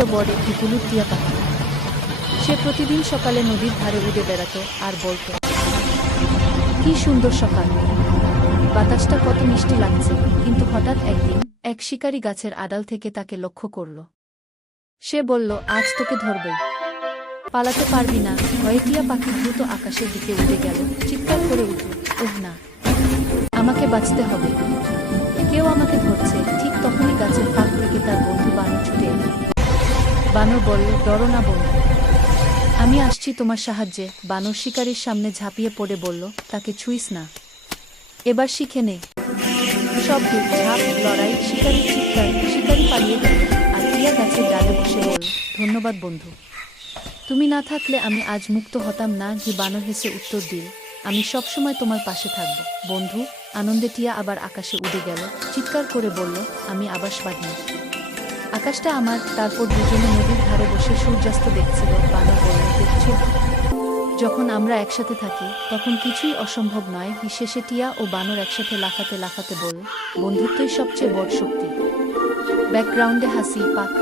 ছিল বড় একটি হলুদ টিয়া পাখি। সে প্রতিদিন সকালে নদীর ধারে উড়ে বেড়াত আর বলত, কি সুন্দর সকাল, বাতাসটা কত মিষ্টি লাগছে। কিন্তু হঠাৎ একদিন এক শিকারী গাছের আড়াল থেকে তাকে লক্ষ্য করল। সে বলল, আজ তোকে ধরবই, পালাতে পারবি না। ভয়ে টিয়া পাখি দ্রুত আকাশের দিকে উড়ে গেল, চিৎকার করে উঠল, ওহ না, আমাকে বাঁচতে হবে, কেউ আমাকে ধরছে। ঠিক তখনই গাছের ফাঁক থেকে তার বন্ধু বানর ছুটে এল। বানর বলল, ডরো না বন্ধু, আমি আসছি তোমার সাহায্যে। বানর শিকারীর সামনে ঝাঁপিয়ে পড়ে বলল, তাকে ছুঁইস না, এবার শিখে নে। শব্দ, ঝাঁপ, লড়াই, শিকারীর চিৎকার, শিকারী পালিয়ে গেল। আর টিয়া গাছের ডালে বসে বলল, ধন্যবাদ বন্ধু, তুমি না থাকলে আমি আজ মুক্ত হতাম না। যে বানর হেসে উত্তর দিল, আমি সবসময় তোমার পাশে থাকব বন্ধু। আনন্দে টিয়া আবার আকাশে উড়ে গেল, চিৎকার করে বলল, আমি আবাসবাদী, আকাশটা আমার। তারপর দুজনে নদীর ধারে বসে সূর্যাস্ত দেখছিল। বানর বলল, দেখছো, যখন আমরা একসাথে থাকি তখন কিছুই অসম্ভব নয়। শেষে টিয়া ও বানর একসাথে লাফাতে লাফাতে বলল, বন্ধুত্বই সবচেয়ে বড় শক্তি। ব্যাকগ্রাউন্ডে হাসি, পাক।